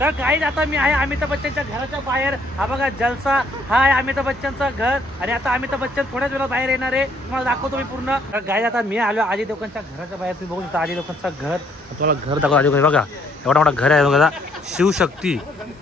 तर गाईज आता मी आहे अमिताभ बच्चनच्या घराच्या बाहेर. हा बघा जलसा, हा आहे अमिताभ बच्चनचा घर. आणि आता अमिताभ बच्चन थोड्याच वेळा बाहेर येणार आहे, तुम्हाला दाखवतो मी पूर्ण. तर गाईज आता मी आलो अजय देवगणच्या घराच्या बाहेर. तुम्ही बघू शकता अजय देवगणचं घर. तुम्हाला घर दाखवतो. अजय बघा एवढा मोठा घर आहे बघा, शिवशक्ती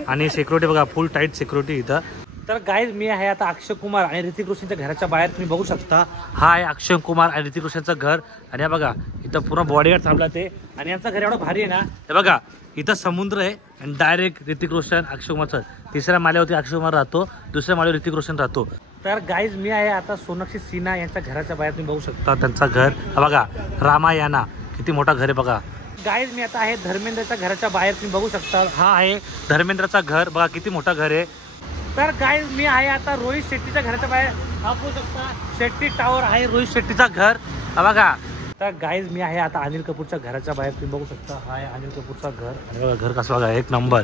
आणि सिक्युरिटी बघा, फुल टाईट सिक्युरिटी इथं. तर गाईज मी आहे आता अक्षय कुमार आणि ऋतिक रोशनच्या घराच्या बाहेर. तुम्ही बघू शकता हा आहे अक्षय कुमार आणि ऋतिक रोशनचं घर. आणि हे बघा इथं पूर्ण बॉडीगार्ड थांबला ते. आणि यांचं घर एवढं भारी आहे ना, हे बघा इथं समुद्र आहे आणि डायरेक्ट ऋतिक रोशन अक्षय कुमारचं. तिसऱ्या माळ्यावरती अक्षय कुमार राहतो, दुसऱ्या माळ्यावर ऋतिक रोशन राहतो. तर गाईज मी आहे आता सोनाक्षी सिन्हा यांच्या घराच्या बाहेर. तुम्ही बघू शकता त्यांचं घर बघा, रामायणा किती मोठा घर आहे बघा. गाईज मी आता आहे धर्मेंद्रच्या घराच्या बाहेर. तुम्ही बघू शकता हा आहे धर्मेंद्रचा घर बघा, किती मोठा घर आहे. तर गाईज मी आहे आता रोहित शेट्टीच्या घराच्या बाहेर. हा बघू शकता शेट्टी टावर आहे रोहित शेट्टीचा घर बघा. तर गाईज मी आहे आता अनिल कपूरच्या घराच्या बाहेर. तुम्ही बघू शकता हा आहे अनिल कपूरचा घर. आणि बघा घर कसं बघा, एक नंबर.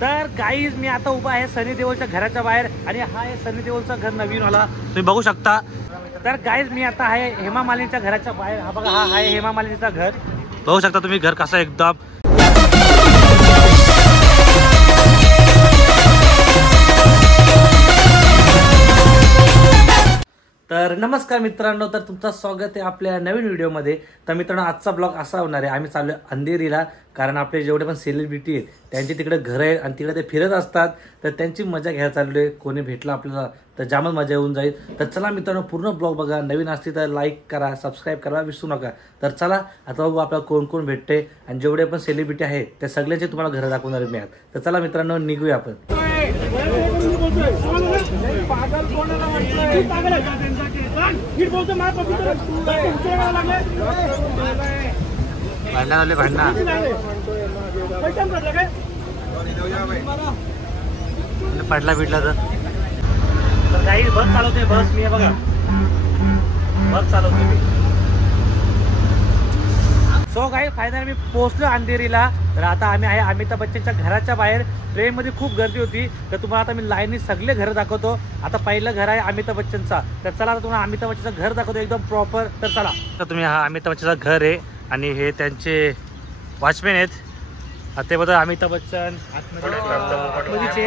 तर गाईज मी आता उभा आहे सनी देओलच्या घराच्या बाहेर. आणि हा आहे सनी देओलचं घर नवीनवाला, तुम्ही बघू शकता. तर गाईज मी आता आहे हेमा मालिनीच्या घराच्या बाहेर. हा बघा हा आहे हेमा मालिनीचा घर. बघू शकता तुम्ही घर कसं एकदम. तर नमस्कार मित्रांनो, तर तुमचं स्वागत आहे आपल्या नवीन व्हिडिओमध्ये. तर मित्रांनो आजचा ब्लॉग असा होणार आहे, आम्ही चाललो अंधेरीला. कारण आपले जेवढे पण सेलिब्रिटी आहेत त्यांची तिकडे घर आहे आणि तिकडे ते फिरत असतात. तर त्यांची मजा घ्यायला चाललो आहे. कोणी भेटलं आपल्याला तर जामच मजा येऊन जाईल. तर चला मित्रांनो पूर्ण ब्लॉग बघा. नवीन असतील तर लाईक करा, सबस्क्राईब करा, विसरू नका. तर चला आता बघू आपल्याला कोण कोण भेटते आणि जेवढे पण सेलिब्रिटी आहेत त्या सगळ्यांचे तुम्हाला घर दाखवणार आहे मी आज. तर चला मित्रांनो निघूया आपण. पडला बिडला तर काही बस चालवते. बस मी बघा बस चालवते मी. सो काही फायनली मी पोहोचलो अंधेरीला. तर आता आम्ही आहे अमिताभ बच्चनच्या घराच्या बाहेर. ट्रेनमध्ये खूप गर्दी होती, तर तुम्हाला आता मी लाईननी सगळे घर दाखवतो. आता पहिलं घर आहे अमिताभ बच्चनचा. तर चला आता तुम्हाला अमिताभ बच्चनचं घर दाखवतो एकदम प्रॉपर. तर चला. तर तुम्ही हा अमिताभ बच्चनचं घर आहे आणि हे त्यांचे वॉचमॅन आहेत. आता ते बघा अमिताभ बच्चन आतमध्येचे.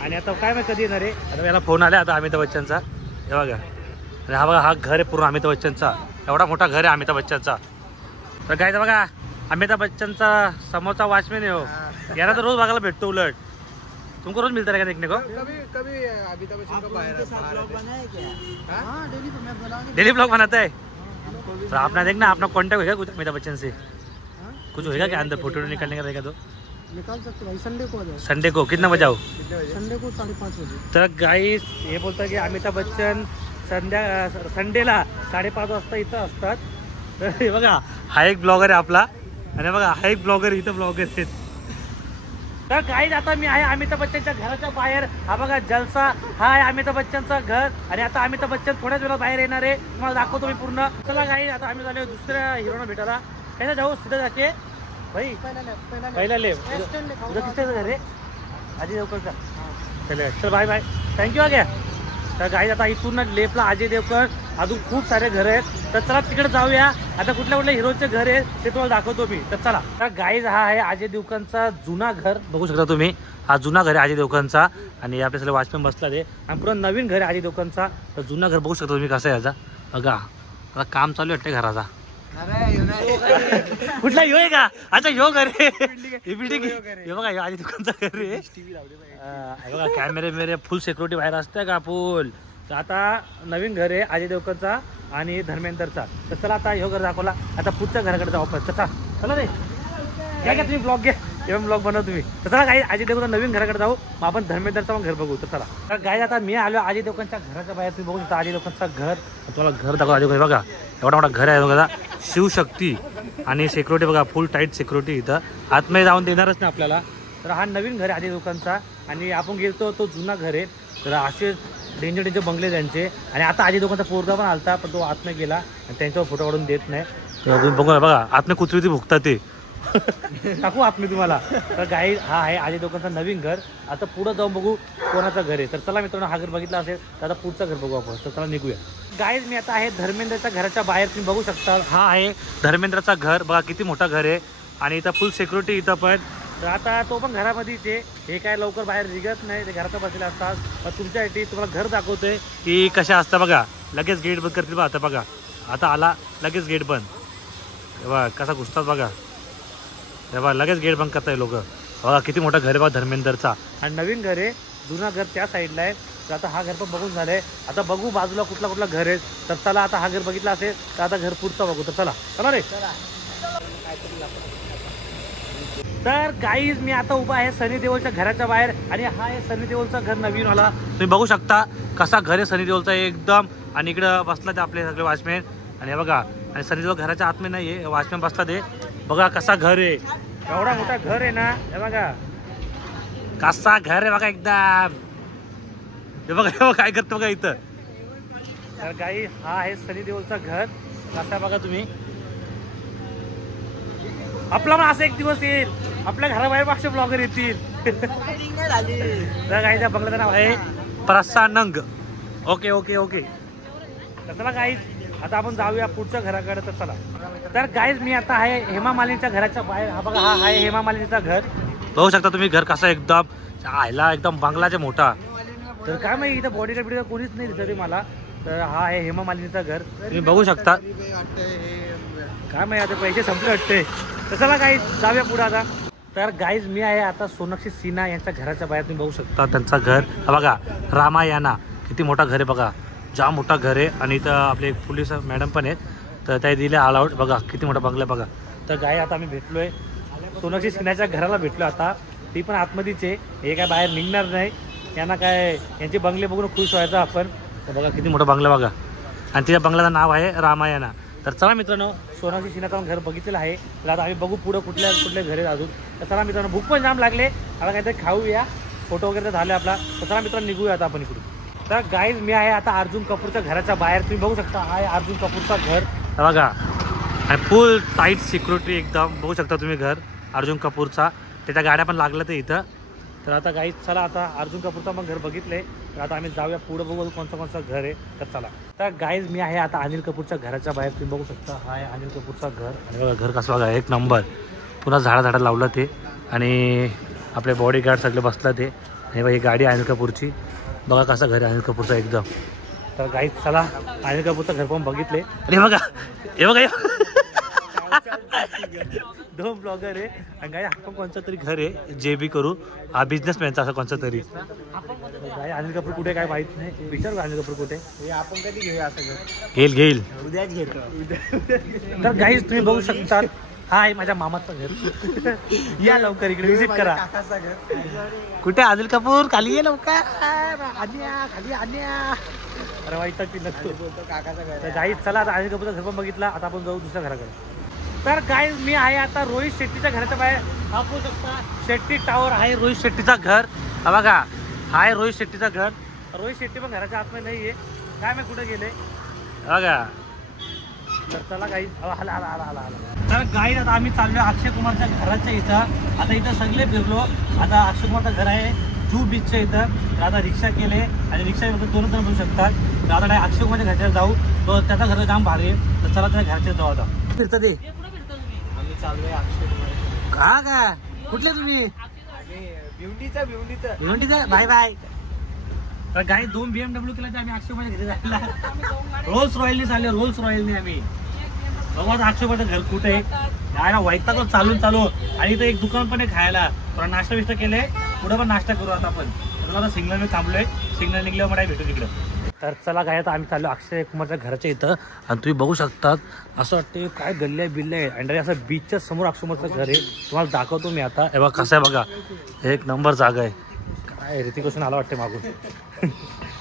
आणि आता काय माहिती कधी येणार आहे. आता याला फोन आला आता अमिताभ बच्चनचा. हे बघा आणि हा बघा हा घर आहे पूर्ण अमिताभ बच्चनचा. एवढा मोठा घर आहे अमिताभ बच्चनचा. तर काय बघा अमिताभ बच्चनचा समोरचा वॉचमॅन आहे हो. याला तर रोज बघायला भेटतो. उलट तुमको रोज मिलता रहेगा देखने को. कभी अमिताभ बच्चन का डेली ब्लॉग बनाता है. तो अपना देखना अपना कॉन्टेक्ट होगा कुछ अमिताभ बच्चन से, कुछ होगा क्या अंदर फोटो निकालने का रहेगा तो निकाल सकते भाई. संडे को आ जाओ. संडे को कितना बजे आओ. संडे को 5:30 बजे. तर गाईस हे बोलतात की अमिताभ बच्चन संडेला 5:30 वाजता इथं असतात. तर हे बघा हा एक ब्लॉगर आहे आपला. आणि बघा हा एक ब्लॉगर इथं ब्लॉगर आहेत. तर गाईज आता मी आहे अमिताभ बच्चनच्या घराच्या बाहेर. हा बघा जलसा, हा आहे अमिताभ बच्चनचं घर. आणि आता अमिताभ बच्चन थोड्याच वेळा बाहेर येणार आहे, तुम्हाला दाखवतो मी पूर्ण. चला गाईज आता आम्ही झालो दुसऱ्या हिरोना भेटायला. काय जाऊ सीधा जाके भाई पहिला ले घर रे अजय देवगणचा. चल बाय बाय, थँक्यू आ गया. तर गाईज आता इथून लेपला अजय देवगण अजून खूप सारे घर आहेत. तर चला तिकडे जाऊया. आता कुठल्या कुठल्या हिरोचे घर आहेत ते तुम्हाला दाखवतो मी. तर चला. तर गाईज हा आहे अजय देवगणचा जुना घर. बघू शकता तुम्ही हा जुना घर आहे अजय देवगणचा. आणि आपल्या सगळे वॉचमॅन बसला ते. आणि पूर्ण नवीन घर आहे अजय देवगणचा. तर जुना घर बघू शकता तुम्ही कसं आहे याचा. बघा आता काम चालू आहे वाटतं घराचा. कुठला ह्यो आहे का. अच्छा ह्यो घर आहे. हे बिल्डिंग हे बघा ह्यो अजय देवगणचा घर आहे. बघा कॅमेरे मेरे फुल सिक्युरिटी बाहेर असते का फुल. तर आता नवीन घर आहे अजय देवगणचा आणि धर्मेंद्रचा. तर चला आता ह्यो घर दाखवला. आता पुढच्या घराकडे जाऊ आपण. चला चला रे घ्या तुम्ही ब्लॉग घ्या, तेव्हा ब्लॉग बनव तुम्ही. तर चला काही अजय देवगणच्या नवीन घराकडे जाऊ, मग आपण धर्मेंद्रचा घर बघू. तर चला. तर गाय आता मी आलो अजय देवगणच्या घराच्या बाहेर. तुम्ही बघू शकता अजय देवगणचं घर. तुम्हाला घर दाखवा. अजय बघा एवढा मोठा घर आहे बघा, शिवशक्ती आणि सिक्युरिटी बघा, फुल टाईट सिक्युरिटी. इथं आतमध्ये जाऊन देणारच नाही आपल्याला. तर हा नवीन घर आहे अजय देवगणचा. आणि आपण गेलो तो जुना घर आहे. तर असे डेंजर बंगले त्यांचे. आणि आता अजय देवगणचा पोरगा पण आलता, पण तो आतमध्ये गेला आणि त्यांच्यावर फोटो काढून देत नाही. बघा बघा आतमध्ये कुत्री ती भुकतात ते. टाकू आतमध्ये तुम्हाला. तर गाई हा आहे अजय देवगणचा नवीन घर. आता पुढं जाऊन बघू कोणाचं घर आहे. तर चला मित्रांनो हा घर बघितला असेल तर आता पुढचं घर बघू आपण. तर चला निघूया. गाईज मी आता आहे धर्मेंद्रच्या घराच्या बाहेर. तुम्ही बघू शकता हा आहे धर्मेंद्रचा घर. बघा किती मोठा घर आहे. आणि इथं फुल सिक्युरिटी इथं पण. तर आता तो पण घरामध्येच आहे. हे काय लवकर बाहेर निघत नाही, ते घरात बसलेले असतात. पण तुमच्यासाठी तुम्हाला घर दाखवतोय की कशा असतं बघा. लगेच गेट बंद करतील बघा. आता बघा, आता आला लगेच गेट बंद. तेव्हा कसा घुसतात बघा. तेव्हा लगेच गेट बंद करताय लोक. बघा किती मोठा घर आहे बघा धर्मेंदरचा. आणि नवीन घर आहे, जुना घर त्या साईडला आहे. तर आता हा घर पण बघून झालंय. आता बघू बाजूला कुठला घर आहे. तर चला, आता हा घर बघितला असेल तर आता घर पुढचा बघू. तर चला चला रे. तर गाईज मी आता उभा आहे सनी देओलच्या घराच्या बाहेर. आणि हा आहे सनी देओलचा घर नवीन वाला. तुम्ही बघू शकता कसा घर आहे सनी देओलचा एकदम. आणि इकडं बसला ते आपले सगळे वॉचमॅन. आणि हे बघा, आणि सनी देओल घराच्या आतमध्ये नाही आहे, वॉचमॅन बसला ते. बघा कसा घर आहे, एवढा मोठा घर आहे ना. हे बघा कसा घर आहे बघा एकदम. हे बघा काय करतो बघा इथं. तर गाई हा आहे सनी देओलचा घर. कसा बघा तुम्ही. आपला पण असा एक दिवस येईल, आपल्या घराबाहेर मागचे ब्लॉगर येतील. तर गाईच्या बंगल्याचं नाव आहे प्रसानंग. Okay okay okay. तर चला गाईज, आता आपण जाऊया पुढच्या घराकडे. तर चला. तर गाईज मी आता आहे हेमा मालिनीच्या घराच्या बाहेर. हा बघा, हा आहे हेमा मालिनीचा घर. बघू शकता तुम्ही घर कसा एकदम आयला एकदम बंगलाच्या मोठा. तर काय माहिती इथं बॉडीगार्ड बिडीगार्ड कोणीच नाही दिसत मला. तर हा आहे हेमा मालिनीचा घर. तुम्ही बघू शकता. काय माहिती आता पैसे संपले वाटते. तर चला गाईज जाऊया पुढे आता. तर गाईज मी आहे आता सोनाक्षी सिन्हा यांच्या घराच्या बाहेर. तुम्ही बघू शकता त्यांचं घर. बघा रामायणा किती मोठा घर आहे बघा, जाम मोठा घर आहे. आणि इथं आपले पोलीस मॅडम पण आहेत, तर त्या दिले ऑल आउट. बघा किती मोठा बंगला बघा. तर गाय आता आम्ही भेटलोय सोनाक्षी सिन्हाच्या घराला भेटलो. आता ती पण आतमध्येच आहे, हे काय बाहेर निघणार नाही. यांना काय यांचे बंगले बघून खुश व्हायचं आपण. तर बघा किती मोठा बंगला बघा. आणि तिच्या बंगल्याचं नाव आहे रामायणा. तर चला मित्रांनो, सोनाक्षी सिन्हाचं घर बघितलेलं आहे. तर आता आम्ही बघू पुढं कुठले घर आहेत अजून. तर चला मित्रांनो, भूक पण जाम लागले, आता काहीतरी खाऊया. फोटो वगैरे तर झाले आपला. तर चला मित्रांनो निघूया आता आपण इकडून. तर गाईज मी आहे आता अर्जुन कपूरच्या घराच्या बाहेर. तुम्ही बघू शकता हा आहे अर्जुन कपूरचा घर. बघा आणि फुल टाईट सिक्युरिटी एकदम. बघू शकता तुम्ही घर अर्जुन कपूरचा. त्याच्या गाड्या पण लागल्या ते इथं. तर आता गाईज चला, आता अर्जुन कपूरचा मग घर बघितले. तर आता आम्ही जाऊया पुढं, बघू कोणचं घर आहे. तर चला. तर गाईज मी आहे आता अनिल कपूरच्या घराच्या बाहेर. तुम्ही बघू शकता हा आहे अनिल कपूरचा घर. आणि बघा घर कसं बघा एक नंबर. पुन्हा झाडा लावलं ते. आणि आपले बॉडीगार्ड सगळे बसलं ते. आणि बघा ही गाडी अनिल कपूरची. बघा कसं घर आहे अनिल कपूरचा एकदम. तर गाईज चला, अनिल कपूरचं घर पण बघितले. आणि बघा हे बघा दोन ब्लॉगर आहे. आणि गाई आपण कोणतं तरी घर आहे जे बी करू, हा बिझनेसमॅनचा असं कोणतं तरी. गाई अनिल कपूर कुठे काय माहित नाही, विचारू अनिल कपूर कुठे. आपण कधी घेऊया असं घर. घेईल उद्याच घेतो. तर गाईज तुम्ही बघू शकता हा आहे माझ्या मामाचं घर. या लवकर इकडे विजिट करा. काकाचं घर. कुठे अनिल कपूर खाली ये लवकर. खाली आण्या. अरे वाईट नसतो काकाचं घर. तर गाईज चला, आता अनिल कपूरचं घर पण बघितला. आता आपण जाऊ दुसऱ्या घराकडे. तर गाईज मी आहे आता रोहित शेट्टीच्या घराच्या बाहेर. हा बघू शकता शेट्टी टावर आहे रोहित शेट्टीचा घर. हा बघा हा आहे रोहित शेट्टीचा घर. रोहित शेट्टी पण घराच्या आतमध्ये नाही आहे, काय मी कुठे गेले बघा. तर चला गाईज आला. तर गाईज आता आम्ही चाललो अक्षय कुमारच्या घराच्या इथं. आता इथं सगळे फिरलो. आता अक्षय कुमारचं घर आहे जुहू बीचच्या इथं. तर आता रिक्षा केले आणि रिक्षा दोन जण बसू शकतात. तर आता अक्षय कुमारच्या घरच्या जाऊ. तो त्याचा घर जाम भारी आहे. तर चला त्या घरच्या जाऊ. आता फिरतं ते आम्ही चाललोय अक्षय कुमार. का कुठले तुम्ही भिवंडीचा बाय बाय. तर गाई 2 BMW केला. आम्ही अक्षय कुमारच्या घरी जायला रोल्स रॉयलने चालले. रोल्स रॉयलने आम्ही बघू आता अक्षय कुमारचं घर कुठे आहे. यायला वैताग चालू. आणि इथं एक दुकान पण आहे खायला. थोडा नाश्ता बिष्टा केले, पुढे पण नाश्ता करू आता आपण. आता सिग्नल मी थांबलोय, सिग्नल निघल्यावर मला भेटू तिकडं. तर चला काय आता आम्ही चाललो अक्षय कुमारच्या घराच्या इथं. आणि तुम्ही बघू शकतात असं वाटतं काय गल्ल्या बिल्ल्या आहे. आणि असं बीचच्या समोर अक्षय कुमारचं घर आहे. तुम्हाला दाखवतो मी आता. हे बघा कसं आहे बघा, एक नंबर जागा आहे. काय ऋतिक रोशन आला वाटते मागून.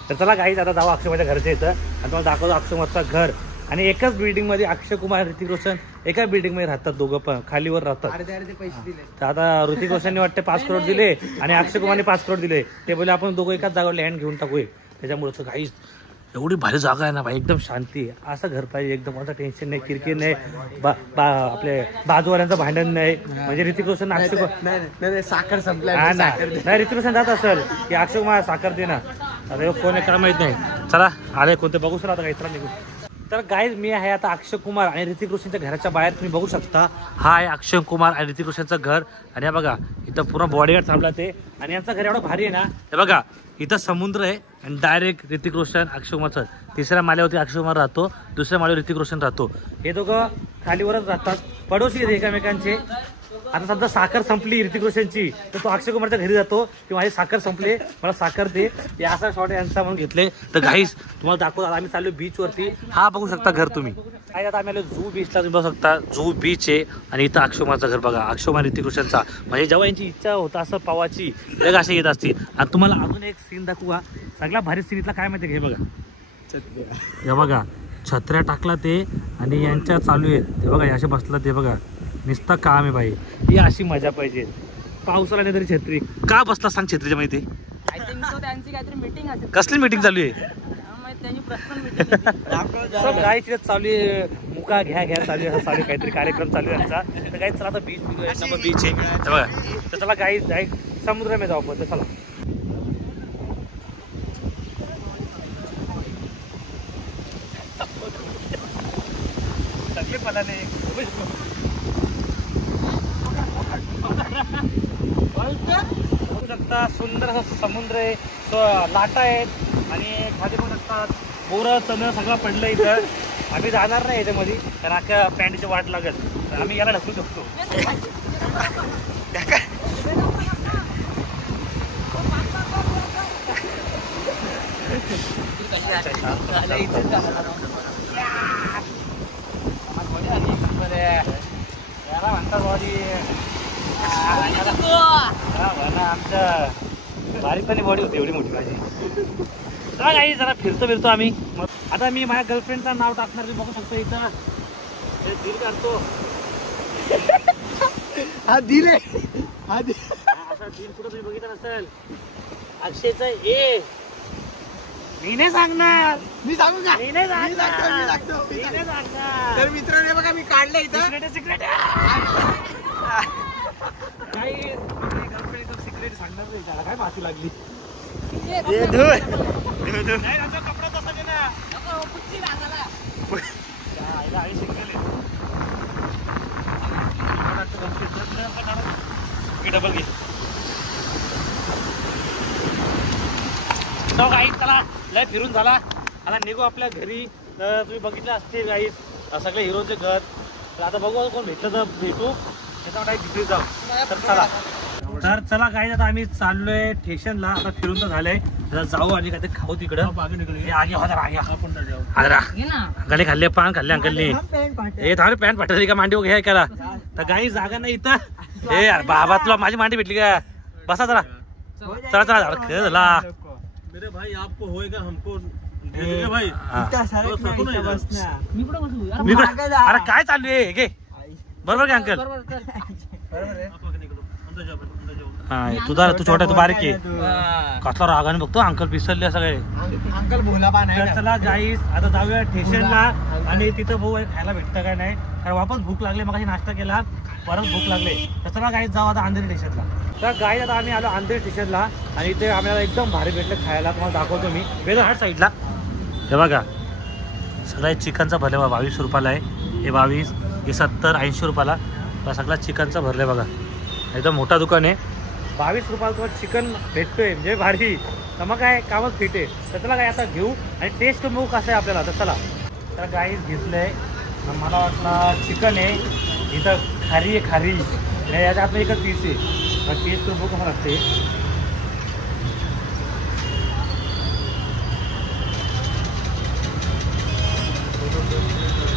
तर चला काही आता जाऊ अक्षय कुमारच्या घराच्या इथं आणि तुम्हाला दाखवतो अक्षय कुमारचं घर. आणि एकाच बिल्डिंगमध्ये अक्षय कुमार ऋतिक रोशन एका बिल्डिंगमध्ये राहतात. दोघं पण खालीवर राहतात. अर्धे पैसे दिले. तर आता ऋतिक रोशनने वाटते 5 करोड दिले आणि अक्षय कुमारने 5 करोड दिले. ते बोले आपण दोघं एकाच जागेवर लँड घेऊन टाकू. त्याच्यामुळे तर काहीच एवढी भारी जागा आहे ना भाई, एकदम शांती आहे. असं घर पाहिजे एकदम. कोणतं टेन्शन नाही, किरकिर नाही, आपले बाजूवाल्यांचं भांडण नाही. म्हणजे ऋतिक रोशन अक्षय नाही साखर संपला नाही ऋतिक रोशन जात असेल की अक्षय कुमार साखर दे ना. आता कोण आहे काय माहित नाही. चला आले कोणते बघू सर आता काही. चला निघू. तर गाईज मी आहे आता अक्षय कुमार आणि ऋतिक रोशनच्या घराच्या बाहेर. तुम्ही बघू शकता हा आहे अक्षय कुमार आणि ऋतिक रोशनचं घर. आणि बघा इथं पूर्ण बॉडीगार्ड थांबला ते. आणि यांचं घर एवढं भारी आहे ना. हे बघा इथं समुद्र आहे आणि डायरेक्ट ऋतिक रोशन अक्षय कुमारचं. तिसऱ्या माल्यावरती अक्षय कुमार राहतो, दुसऱ्या माल्यावर ऋतिक रोशन राहतो. हे दोघं खालीवरच राहतात, पडोशी आहेत एकमेकांचे. आता समजा साखर संपली ऋतिक रोशनची तर तो अक्षय कुमारच्या घरी जातो की माझी साखर संपली, मला साखर दे. हे असा शॉट यांचा म्हणून घेतले. तर गाईस तुम्हाला दाखवतो आम्ही चाललो बीच वरती. हा बघू शकता घर तुम्ही. काय आता आम्ही आलो झू बीचला. तुम्ही बघू शकता झू बीच आहे आणि इथं अक्षय कुमारचं घर बघा. अक्षय कुमार ऋतिक रोशनचा म्हणजे जेव्हा यांची इच्छा होता असं पावाची जग असे येत असतील. आणि तुम्हाला अजून एक सीन दाखवू का. सगळा भारी सीन इथला काय माहिती हे बघा. हे बघा छत्र्या टाकला ते आणि यांच्या चालू आहेत. ते बघा असे बसला ते बघा. नुसतं काम आहे बाई. ही अशी मजा पाहिजे. पावसाला नाही तरी छत्री का बसला सांग छत्रीच्या माहिती. आय थिंक सो त्यांची काहीतरी मीटिंग असेल. कसली मीटिंग चालू आहे. त्यांची पर्सनल मीटिंग सब काय चालू आहे. मुका घ्या चालू आहे. चालू काहीतरी कार्यक्रम चालू आहे त्यांचा. तर काही चला आता बीच बीच आहे बघा. तर चला काही जाय समुद्रामध्ये जाऊ आपण. तर चला सगळे मला नाही बघू शकता. सुंदर असा समुद्र आहे. लाटा आहेत आणि खाली बघू शकता बोरं चंद्र सगळं पडलं इथं. आम्ही जाणार नाही याच्यामध्ये कारण अख्या पॅन्टची वाट लागेल. तर आम्ही याला ढकलू शकतो. याला म्हणतात बॉडी आमच्या बारीकपणी बॉडी होती एवढी मोठी माझी. चला काही जरा फिरतो आम्ही. आता मी माझ्या गर्लफ्रेंडचं नाव टाकणार. मी बघू शकतो इथं दिल काढतो. हा दिल आहे. हा असा दिल कुठं तुम्ही बघितलं नसेल. अक्षयचं ए मी नाही सांगणार. मी सांगू का. मी नाही मी सांगणार. तर मित्रांनो बघा मी काढलं इथं सिक्रेट काही गर्लफ्रेंड एकदम सिक्रेट सांगणार नाही. त्याला काय माती लागली. कपडा तसा दे ना. आई शिकले डबल घे. गाई चला लय फिरून झाला. आता निघू आपल्या घरी. तर तुम्ही बघितलं असतील गाई सगळे हिरोचे घर. तर आता बघू कोण भेटलं तर भेटू. त्याच्यामध्ये तिथे जाऊ. तर चला गाई आता आम्ही चाललोय स्टेशनला. आता फिरून तर झालंय. आता जाऊ आणि काय खाऊ तिकडं. गले खाल्ले पान खाल्ले अंकलने. हे थांबे पॅन्ट फाटली का मांडी वगैरे करा. तर गाई जागा नाही इथं. हे बाबा तुला माझी मांडी भेटली का. बसा जरा. चला चला खेळ झाला. मेरे भाई आपको होएगा हमको भाई. अरे काय चालू आहे घे बरोबर का अंकल. तुझा तू छोटा तू बारीक आहे. कसला रागाने बघतो अंकल पिसरले सगळे. अंकल भोला पान आहे. चला गाईस आता जाऊया स्टेशनला आणि तिथं भाऊ खायला भेटतं काय नाही. कारण वापस भूक लागली. मगाशी नाश्ता केला परत भूक लागले. तर चला गाईस जाऊ आता अंधेरी स्टेशनला. तर गाईस आता आम्ही आलो अंधेरी स्टेशनला आणि इथे आम्हाला एकदम भारी भेटलं खायला. तुम्हाला दाखवतो मी. वेगळं हाट साईडला हे बघा सगळं चिकनचा भरले बघा. 22 रुपयाला आहे. हे 22 हे 70-80 रुपयाला सगळा चिकनचा भरले बघा. एकदम मोठा दुकान आहे. 22 रुपयाला तुम्हाला चिकन भेटतोय म्हणजे भारी. तर मग काय कामच फिट आहे. तर चला काय आता घेऊ आणि टेस्ट बघू कसं आहे आपल्याला. तर चला तर गाईस घेतलंय. मला वाटलं चिकन आहे. इथं खारी आहे खारी. याच्या आतलं एकच पीस आहे. मग टेस्ट बघू कसं लागते.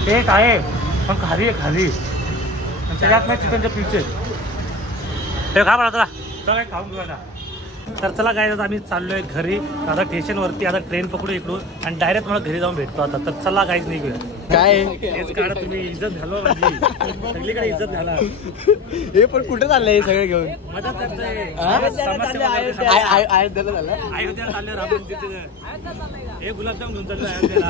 टेस्ट आहे पण खारी आहे खारी. त्याच्यात नाही चिकनच्या पीस आहे. ते खा बरं चला काय खाऊन घेऊ आता. तर चला काय आता आम्ही चाललोय घरी. आता स्टेशनवरती आता ट्रेन पकडू इकडून आणि डायरेक्ट मला घरी जाऊन भेटतो आता. तर चला काहीच निघूया. काय हेच काढा तुम्ही. इज्जत घालवा माझी. सगळीकडे इज्जत घाला. हे पण कुठे चाललंय सगळे घेऊन. मदत करतोय. अयोध्या चालले राहून तिथे. हे गुलाबजाम घेऊन चाललोय अयोध्येला.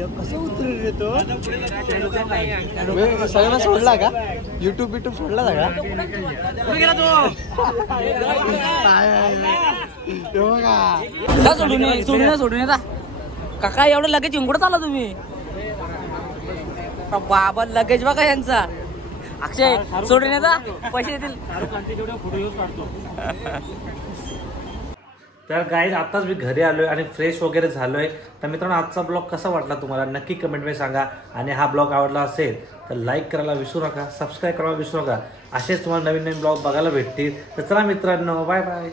कसं उतरून येतो सगळ्यांना सोडला का. युट्यूब सोडला का. कुठे गेला तो. सोडून येता काका एवढं लगेच उंगडत आला तुम्ही बाबा लगेच बघा यांचा अक्षय सोडून येता पैसे देतील फोटो यूज काढतो. तर गाईज आताच मी घरी आलोय आणि फ्रेश वगैरे झालोय. तर मित्रांनो आजचा ब्लॉग कसा वाटला तुम्हाला नक्की कमेंटमध्ये सांगा. आणि हा ब्लॉग आवडला असेल तर लाईक करायला विसरू नका, सबस्क्राईब करायला विसरू नका. असेच तुम्हाला नवीन नवीन ब्लॉग बघायला भेटतील. तर चला मित्रांनो, बाय बाय.